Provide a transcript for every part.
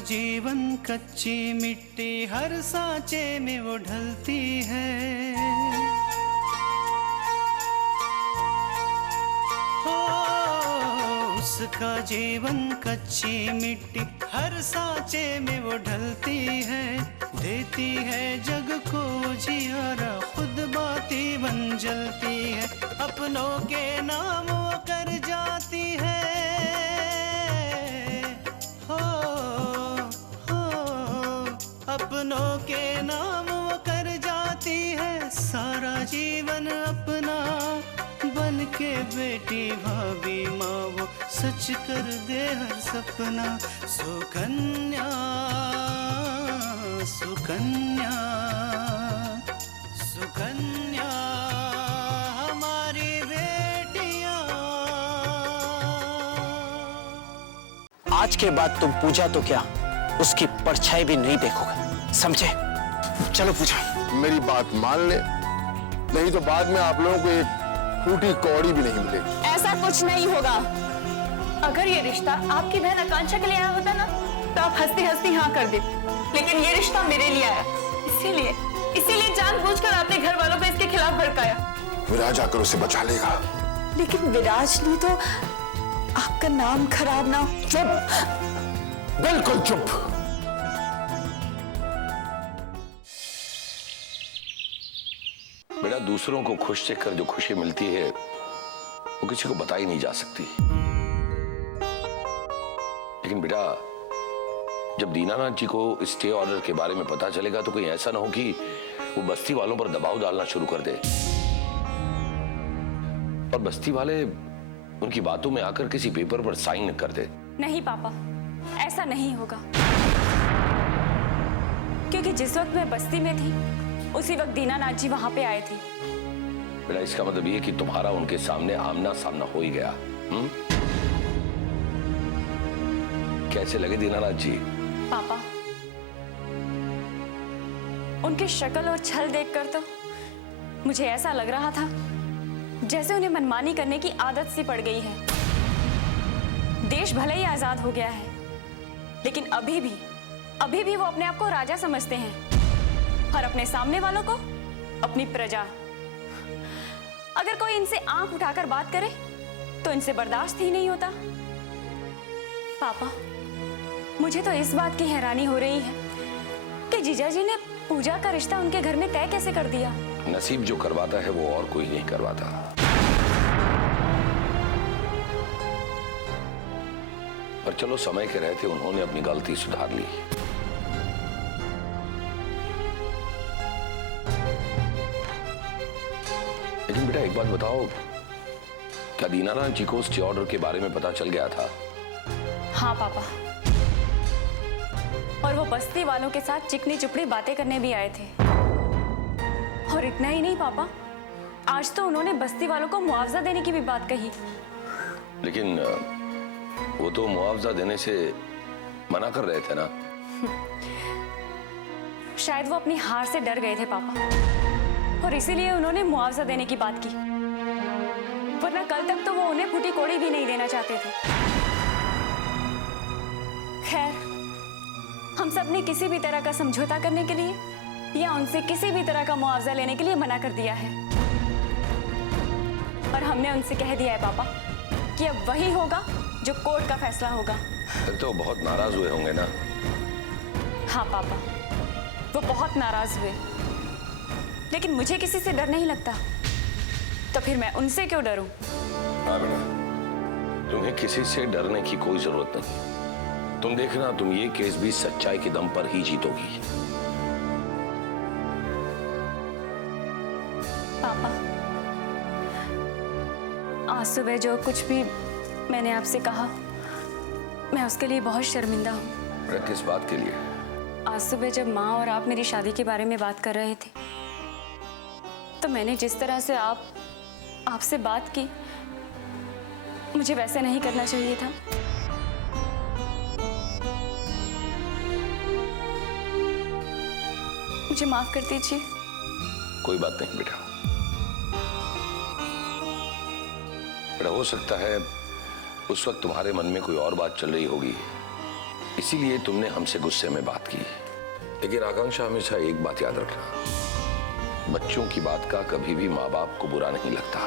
जीवन कच्ची मिट्टी हर सांचे में वो ढलती है। हो उसका जीवन कच्ची मिट्टी हर सांचे में वो ढलती है। देती है जग को जियारा खुद बाती बन जलती है। अपनों के नाम वो कर जाती है। अपनों के नाम वो कर जाती है। सारा जीवन अपना बन के बेटी भाभी माँ वो सच कर दे हर सपना। सुकन्या सुकन्या सुकन्या हमारी बेटियां। आज के बाद तुम पूजा तो क्या उसकी परछाई भी नहीं देखोगे, समझे? चलो पूजा। मेरी बात मान ले, नहीं तो बाद में आप लोगों को एक फूटी कौड़ी भी नहीं मिलेगी। ऐसा कुछ नहीं होगा। अगर ये रिश्ता आपकी बहन आकांक्षा के लिए आया होता ना तो आप हंसती हंसती हाँ कर दे, लेकिन ये रिश्ता मेरे लिए आया। इसीलिए जानबूझकर आपने घर वालों को इसके खिलाफ भड़काया। विराज आकर उसे बचा लेगा। लेकिन विराज ने तो आपका नाम खराब ना। चुप, बिल्कुल चुप। बेटा, दूसरों को खुश देखकर जो खुशी मिलती है वो किसी को बताई नहीं जा सकती। लेकिन बेटा, जब दीनानाथ जी को स्टे ऑर्डर के बारे में पता चलेगा तो कहीं ऐसा ना हो कि वो बस्ती वालों पर दबाव डालना शुरू कर दे और बस्ती वाले उनकी बातों में आकर किसी पेपर पर साइन कर दे। नहीं पापा, ऐसा नहीं होगा, क्योंकि जिस वक्त मैं बस्ती में थी उसी वक्त दीनानाथ जी वहां पे आए थे। बेटा, इसका मतलब ये कि तुम्हारा उनके सामने आमना सामना हो ही गया। कैसे लगे दीनानाथ जी? पापा, उनकी शक्ल और छल देखकर तो मुझे ऐसा लग रहा था जैसे उन्हें मनमानी करने की आदत सी पड़ गई है। देश भले ही आजाद हो गया है, लेकिन अभी भी वो अपने आप को राजा समझते हैं और अपने सामने वालों को अपनी प्रजा। अगर कोई इनसे आंख उठाकर बात करे तो इनसे बर्दाश्त ही नहीं होता। पापा, मुझे तो इस बात की हैरानी हो रही है कि जीजा जी ने पूजा का रिश्ता उनके घर में तय कैसे कर दिया। नसीब जो करवाता है वो और कोई नहीं करवाता। पर चलो, समय के रहते उन्होंने अपनी गलती सुधार ली। लेकिन बेटा, एक बात बताओ, क्या दीनानाथ जी को स्टे ऑर्डर के बारे में पता चल गया था? हाँ पापा, और वो बस्ती वालों के साथ चिकनी चुपड़ी बातें करने भी आए थे। और इतना ही नहीं पापा, आज तो उन्होंने बस्ती वालों को मुआवजा देने की भी बात कही। लेकिन वो तो मुआवजा देने से मना कर रहे थे ना? शायद वो अपनी हार से डर गए थे पापा, और इसीलिए उन्होंने मुआवजा देने की बात की, वरना कल तक तो वो उन्हें फूटी कोड़ी भी नहीं देना चाहते थे। खैर, हम सब ने किसी भी तरह का समझौता करने के लिए या उनसे किसी भी तरह का मुआवजा लेने के लिए मना कर दिया है, और हमने उनसे कह दिया है पापा कि अब वही होगा जो कोर्ट का फैसला होगा। फिर तो बहुत नाराज हुए होंगे ना? हाँ पापा, वो बहुत नाराज हुए, लेकिन मुझे किसी से डर नहीं लगता, तो फिर मैं उनसे क्यों डरूं? हाँ बेटा, तुम्हें किसी से डरने की कोई जरूरत नहीं। तुम देखना, तुम ये केस भी सच्चाई के दम पर ही जीतोगी। पापा, आज सुबह जो कुछ भी मैंने आपसे कहा, मैं उसके लिए बहुत शर्मिंदा हूँ। किस बात के लिए? आज सुबह जब माँ और आप मेरी शादी के बारे में बात कर रहे थे, तो मैंने जिस तरह से आपसे बात की, मुझे वैसे नहीं करना चाहिए था। मुझे माफ कर दीजिए। कोई बात नहीं बेटा। बेटा, हो सकता है उस वक्त तुम्हारे मन में कोई और बात चल रही होगी, इसीलिए तुमने हमसे गुस्से में बात की। लेकिन आकांक्षा, हमेशा एक बात याद रखना, बच्चों की बात का कभी भी माँ बाप को बुरा नहीं लगता।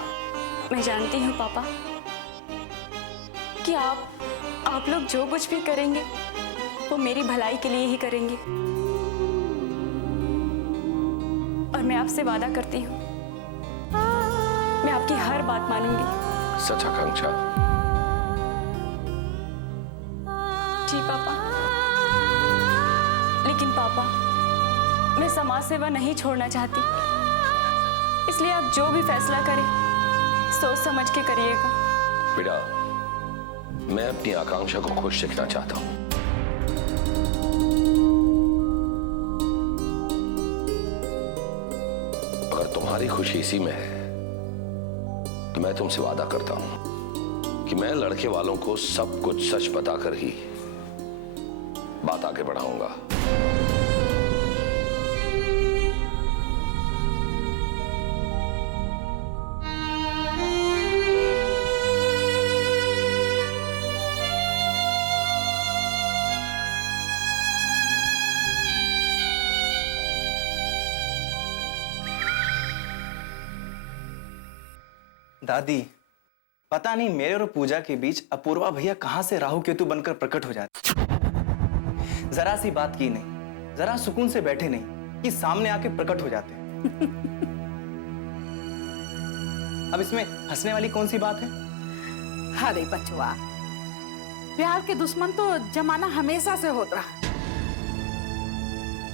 मैं जानती हूँ पापा कि आप लोग जो कुछ भी करेंगे वो मेरी भलाई के लिए ही करेंगे। और मैं आपसे वादा करती हूँ, मैं आपकी हर बात मानूंगी। सच आकांक्षा? जी पापा। लेकिन पापा, मैं समाज सेवा नहीं छोड़ना चाहती, इसलिए आप जो भी फैसला करें सोच समझ के करिएगा। बेटा, मैं अपनी आकांक्षा को खुश रखना चाहता हूं। अगर तुम्हारी खुशी इसी में है तो मैं तुमसे वादा करता हूं कि मैं लड़के वालों को सब कुछ सच बताकर ही बात आगे बढ़ाऊंगा। दादी, पता नहीं मेरे और पूजा के बीच अपूर्वा भैया कहां से राहु केतु बनकर प्रकट हो जाते। जरा सी बात की नहीं, जरा सुकून से बैठे नहीं कि सामने आके प्रकट हो जाते। अब इसमें हंसने वाली कौन सी बात है? अरे बचवा, प्यार के दुश्मन तो जमाना हमेशा से होता रहा।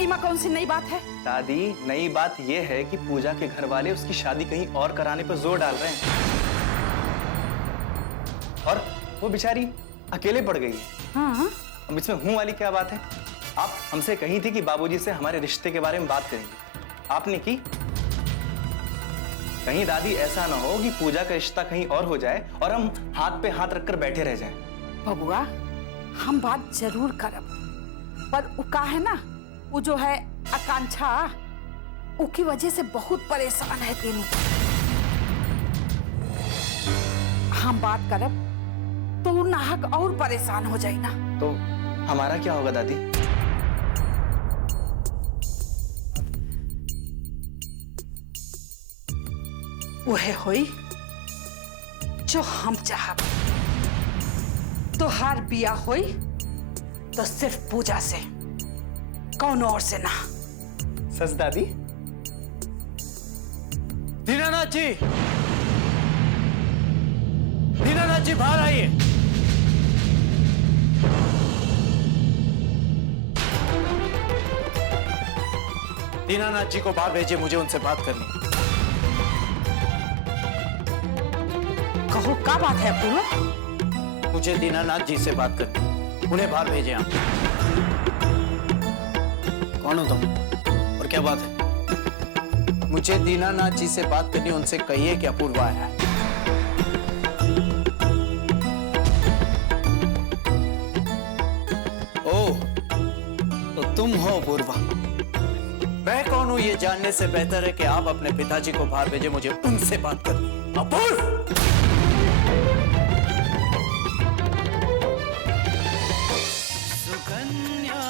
इमा कौन सी नई बात है? दादी, नई बात यह है कि पूजा के घर वाले उसकी शादी कहीं और कराने पर जोर डाल रहे हैं और वो बेचारी अकेले पड़ गई है। हाँ? अब इसमें हूं वाली क्या बात है? आप हमसे कही थी कि बाबूजी से हमारे रिश्ते के बारे में बात करेंगे, आपने की? कहीं दादी ऐसा ना हो कि पूजा का रिश्ता कहीं और हो जाए और हम हाथ पे हाथ रखकर बैठे रह जाएं। बबुआ, हम बात जरूर करब, पर वो का है ना, वो जो है आकांक्षा, उसकी वजह से बहुत परेशान है तीनों। हम बात करब तो वो नाहक और परेशान हो जाए ना। तो हमारा क्या होगा दादी? वह होई जो हम चाहब। तो हर बिया होई तो सिर्फ पूजा से, कौन और से ना। सच दादी? दीनानाथ जी, दीनानाथ जी बाहर आइए। दीनानाथ जी को बाहर भेजिए, मुझे उनसे बात करनी है। कहो क्या बात है पूरा? मुझे दीनानाथ जी से बात करनी है, उन्हें बाहर भेजिए आप। कौन हो तुम और क्या बात है? मुझे दीनानाथ जी से बात करनी, उनसे कहिए कि अपूर्वा आया है। ओह, तो तुम हो अपूर्वा। मैं कौन हूं ये जानने से बेहतर है कि आप अपने पिताजी को बाहर भेजे, मुझे उनसे बात करनी है। अपूर्व! सुकन्या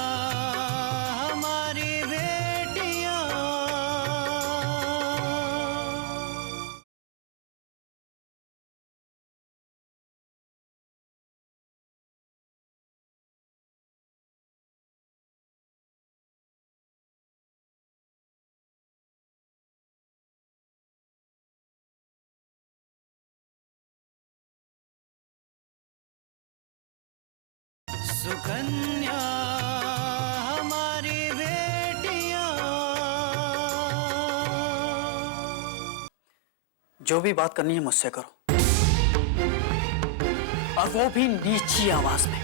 हमारी बेटियां, सुकन्या हमारी बेटियां। जो भी बात करनी है मुझसे करो, और वो भी नीची आवाज में,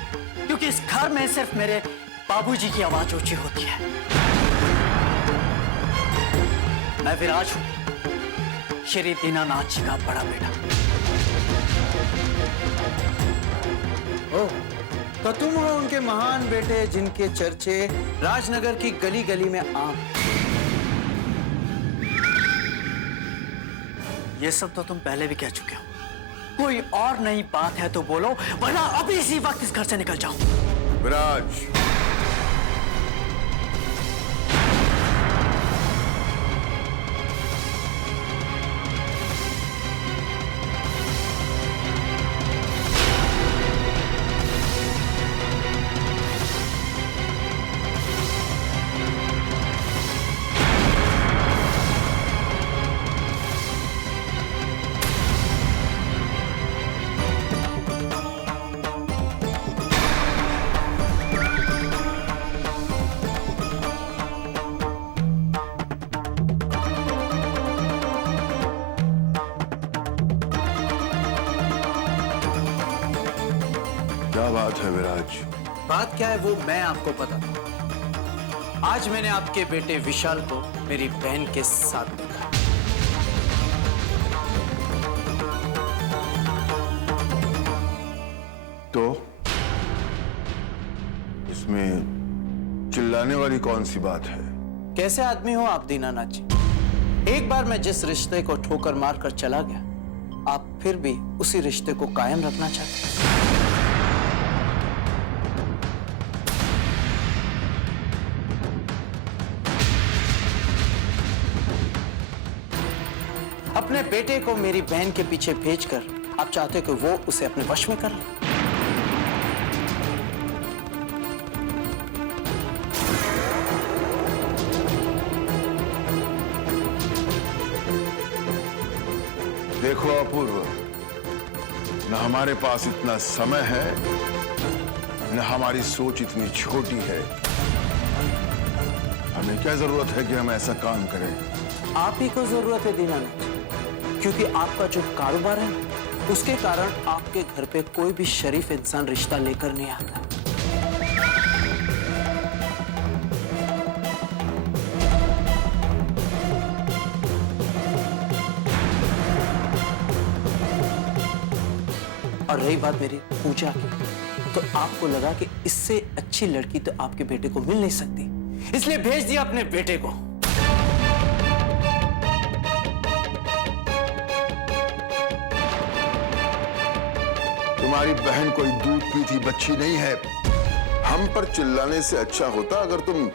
क्योंकि इस घर में सिर्फ मेरे बाबूजी की आवाज ऊंची होती है। मैं विराज हूं, श्री दीनानाथ जी का बड़ा बेटा। ओह, तो तुम हो उनके महान बेटे जिनके चर्चे राजनगर की गली गली में आम। ये सब तो तुम पहले भी कह चुके हो। कोई और नई बात है तो बोलो, वरना अभी इसी वक्त इस घर से निकल जाओ। विराज, क्या बात है विराज? बात क्या है वो मैं आपको बता दूं। आज मैंने आपके बेटे विशाल को मेरी बहन के साथ देखा। तो इसमें चिल्लाने वाली कौन सी बात है? कैसे आदमी हो आप दीनानाथ जी? एक बार मैं जिस रिश्ते को ठोकर मारकर चला गया, आप फिर भी उसी रिश्ते को कायम रखना चाहते हैं। अपने बेटे को मेरी बहन के पीछे भेजकर आप चाहते हो कि वो उसे अपने वश में कर ले? देखो अपूर्व, न हमारे पास इतना समय है, न हमारी सोच इतनी छोटी है। हमें क्या जरूरत है कि हम ऐसा काम करें? आप ही को जरूरत है दीनानाथ, क्योंकि आपका जो कारोबार है उसके कारण आपके घर पे कोई भी शरीफ इंसान रिश्ता लेकर नहीं आता। और रही बात मेरी पूजा की, तो आपको लगा कि इससे अच्छी लड़की तो आपके बेटे को मिल नहीं सकती, इसलिए भेज दिया अपने बेटे को। तुम्हारी बहन कोई दूध पीती बच्ची नहीं है। हम पर चिल्लाने से अच्छा होता अगर तुम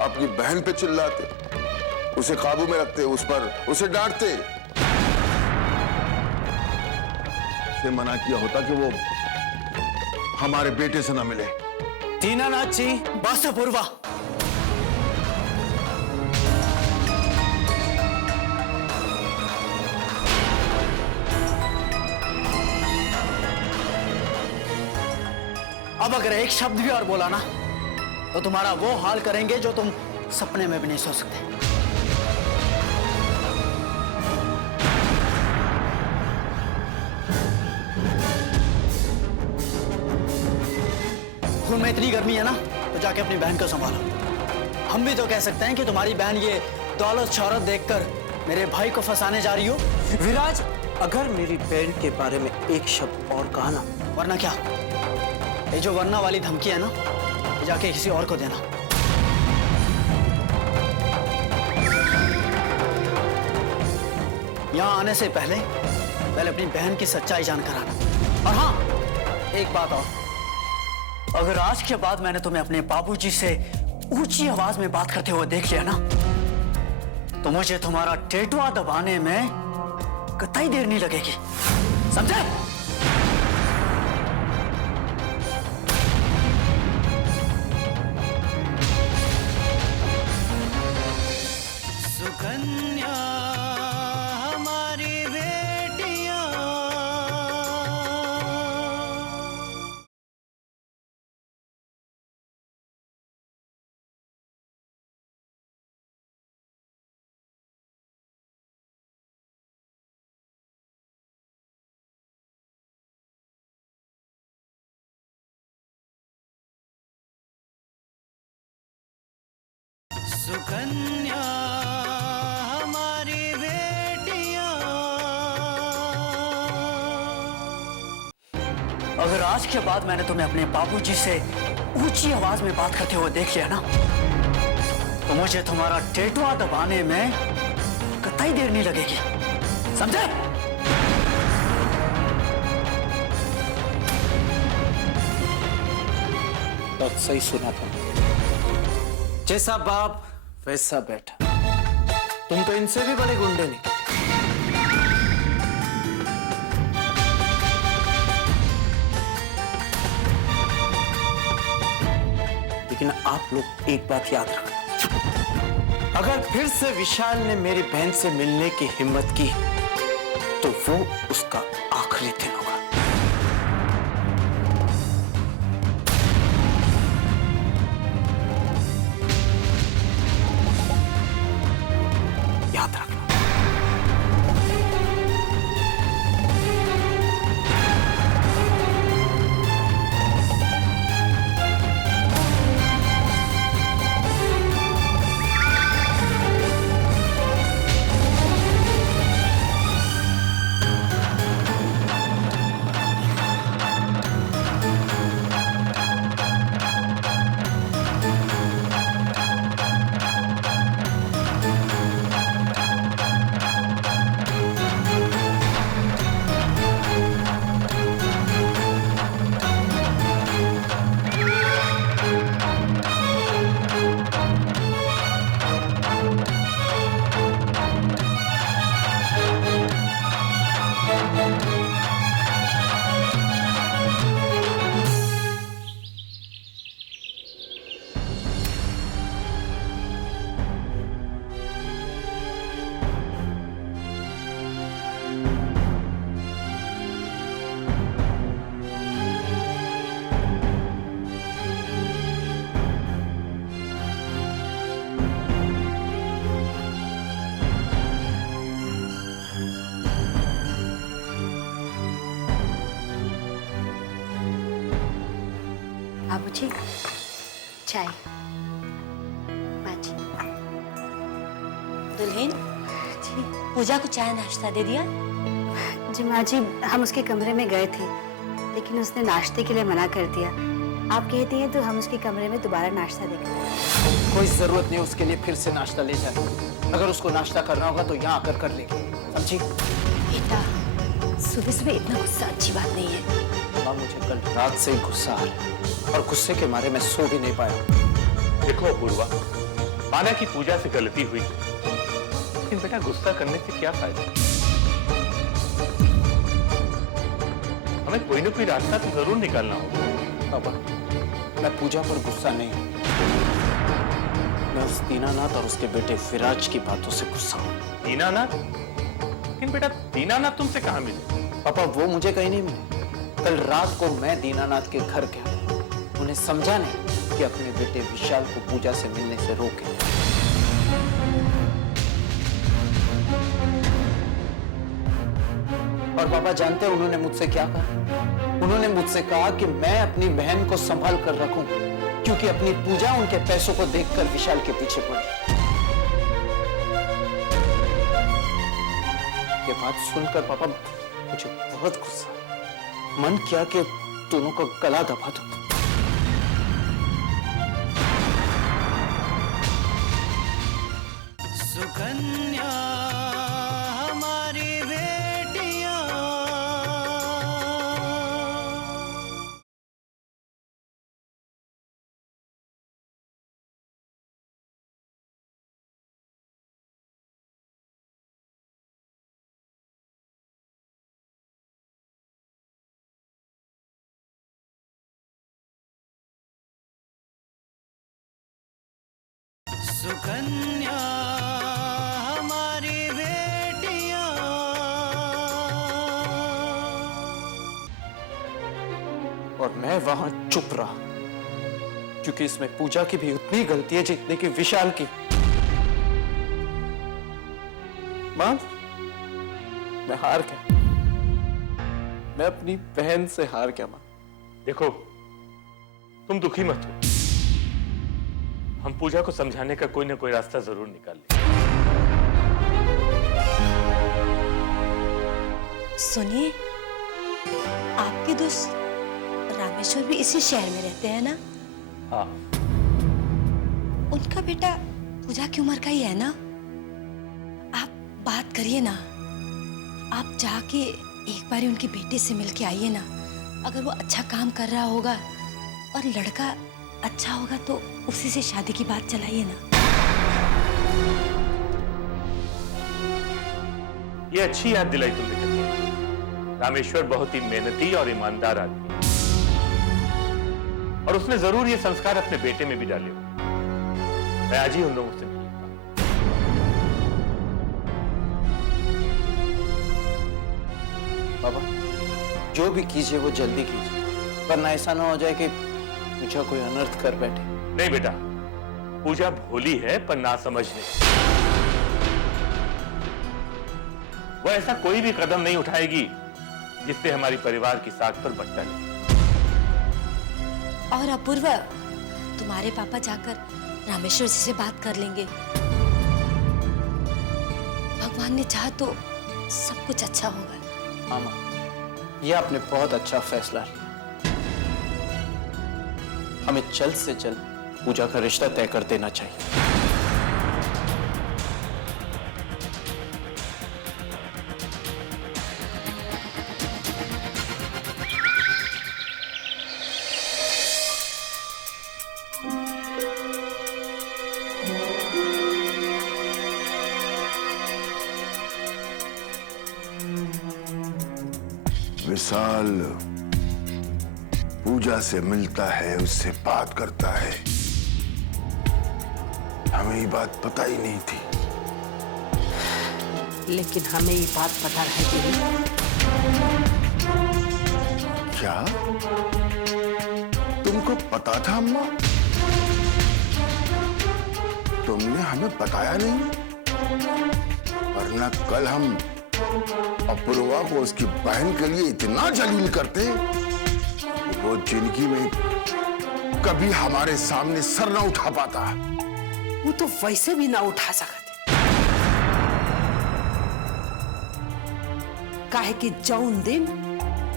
अपनी बहन पे चिल्लाते, उसे काबू में रखते, उसे डांटते, उसे मना किया होता कि वो हमारे बेटे से ना मिले। दीनानाथ जी, बासापूर्वा, अब अगर एक शब्द भी और बोला ना तो तुम्हारा वो हाल करेंगे जो तुम सपने में भी नहीं सोच सकते। खून में इतनी गर्मी है ना तो जाके अपनी बहन को संभालो। हम भी तो कह सकते हैं कि तुम्हारी बहन ये दौलत शौहरत देखकर मेरे भाई को फंसाने जा रही हो। विराज, अगर मेरी बहन के बारे में एक शब्द और कहा ना, वरना क्या, ये जो वरना वाली धमकी है ना, ये जाके किसी और को देना। यहां आने से पहले अपनी बहन की सच्चाई जानकर आना। और हाँ, एक बात और, अगर आज के बाद मैंने तुम्हें अपने बाबूजी से ऊंची आवाज में बात करते हुए देख लिया ना, तो मुझे तुम्हारा टेटुआ दबाने में कतई देर नहीं लगेगी, समझे? सुकन्या हमारी बेटियां, सुकन्या हमारी बेटियां। अगर आज के बाद मैंने तुम्हें अपने बाबूजी से ऊंची आवाज में बात करते हुए देख लिया ना, तो मुझे तुम्हारा टेटुआ दबाने में कतई देर नहीं लगेगी, समझे? बहुत सही सुना था। जैसा बाप वैसा बेटा। तुम तो इनसे भी बड़े गुंडे निकले। लेकिन आप लोग एक बात याद रखना, अगर फिर से विशाल ने मेरी बहन से मिलने की हिम्मत की तो वो उसका आखिरी दिन होगा। याद रखना। बाबूजी, चाय। बाजी। दुल्हन जी, पूजा को चाय नाश्ता दे दिया? जी माँ जी, हम उसके कमरे में गए थे लेकिन उसने नाश्ते के लिए मना कर दिया। आप कहती हैं तो हम उसके कमरे में दोबारा नाश्ता देंगे। कोई जरूरत नहीं उसके लिए फिर से नाश्ता ले जाने। अगर उसको नाश्ता करना होगा तो यहाँ आकर कर लेगी, समझी? बेटा, सुबह सुबह इतना गुस्सा अच्छी बात नहीं है। माँ, मुझे कल रात से ही गुस्सा आ रहा है और गुस्से के मारे मैं सो भी नहीं पाया। देखो अपूर्वा, माना कि पूजा से गलती हुई, लेकिन बेटा गुस्सा करने से क्या फायदा? हमें कोई ना कोई रास्ता तो जरूर निकालना होगा। पापा, मैं पूजा पर गुस्सा नहीं हूँ। मैं उस दीनानाथ और उसके बेटे विराज की बातों से गुस्सा हूँ। दीनानाथ? लेकिन बेटा दीनानाथ तुमसे कहाँ मिले? पापा, वो मुझे कहीं नहीं मिले। कल रात को मैं दीनानाथ के घर गया, उन्हें समझा नहीं कि अपने बेटे विशाल को पूजा से मिलने से रोके। और पापा जानते हैं उन्होंने मुझसे क्या कहा? उन्होंने मुझसे कहा कि मैं अपनी बहन को संभाल कर रखूं, क्योंकि अपनी पूजा उनके पैसों को देखकर विशाल के पीछे पड़ी। ये बात सुनकर पापा मुझे बहुत गुस्सा, मन किया कि दोनों को गला दबा दूं। सुकन्या हमारी बेटियां। सुकन्या हमारी बेटियां। और मैं वहां चुप रहा, क्योंकि इसमें पूजा की भी उतनी गलती है जितनी कि विशाल की। मां, मैं हार गया। मैं अपनी बहन से हार गया मां। देखो, तुम दुखी मत हो, हम पूजा को समझाने का कोई ना कोई रास्ता जरूर निकाल लेंगे। सुनिए, आपके दोस्त रामेश्वर भी इसी शहर में रहते हैं ना? हाँ। उनका बेटा पूजा की उम्र का ही है ना? आप बात करिए ना, आप जाके एक बार उनके बेटे से मिलके आइए ना। अगर वो अच्छा काम कर रहा होगा और लड़का अच्छा होगा तो उसी से शादी की बात चलाइए ना। ये अच्छी याद दिलाई तुमने कन्या। रामेश्वर बहुत ही मेहनती और ईमानदार आदमी है, और उसने जरूर ये संस्कार अपने बेटे में भी डाले होंगे। मैं आज ही उन लोगों से मिलता हूं। बाबा, जो भी कीजिए वो जल्दी कीजिए, वरना ऐसा ना हो जाए कि पूजा कोई अनर्थ कर बैठे। नहीं बेटा, पूजा भोली है पर ना समझ नहीं। वो ऐसा कोई भी कदम नहीं उठाएगी जिससे हमारी परिवार की साख पर बट्टा लगे। और अपूर्वा, तुम्हारे पापा जाकर रामेश्वर जी से बात कर लेंगे। भगवान ने चाहा तो सब कुछ अच्छा होगा। मामा, ये आपने बहुत अच्छा फैसला लिया। हमें जल्द से जल्द पूजा का रिश्ता तय कर देना चाहिए। विशाल पूजा से मिलता है, उससे बात करता है। हमें ये बात पता ही नहीं थी। लेकिन हमें ये बात पता रहेगी। क्या तुमको पता था अम्मा? तुमने हमें बताया नहीं, वरना कल हम अपूर्वा को उसकी बहन के लिए इतना जलील करते कि वो जिंदगी में कभी हमारे सामने सर ना उठा पाता। वो तो वैसे भी ना उठा सकते, काहे कि जौन दिन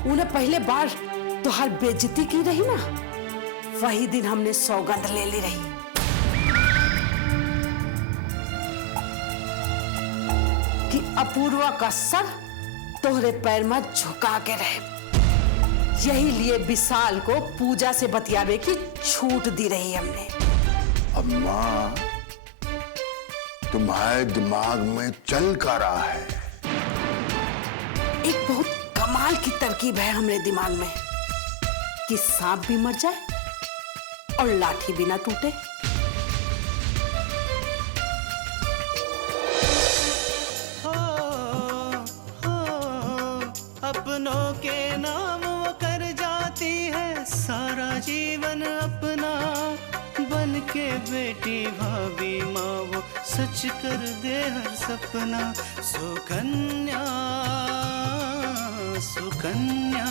उन्हें पहले बार तुहार बेइज्जती की रही ना, वही दिन हमने सौगंध ले ली रही कि अपूर्वा का सर तोहरे पैर में झुका के रहे। यही लिए विशाल को पूजा से बतियावे की छूट दी रही हमने। अम्मा, तुम्हारे दिमाग में चल का रहा है। एक बहुत कमाल की तरकीब है हमरे दिमाग में कि सांप भी मर जाए और लाठी भी ना टूटे। अपनों के नाम वो कर जाती है सारा जीवन अपना, बन के बेटी भाभी माँ वो सच कर दे हर सपना। सुकन्या सुकन्या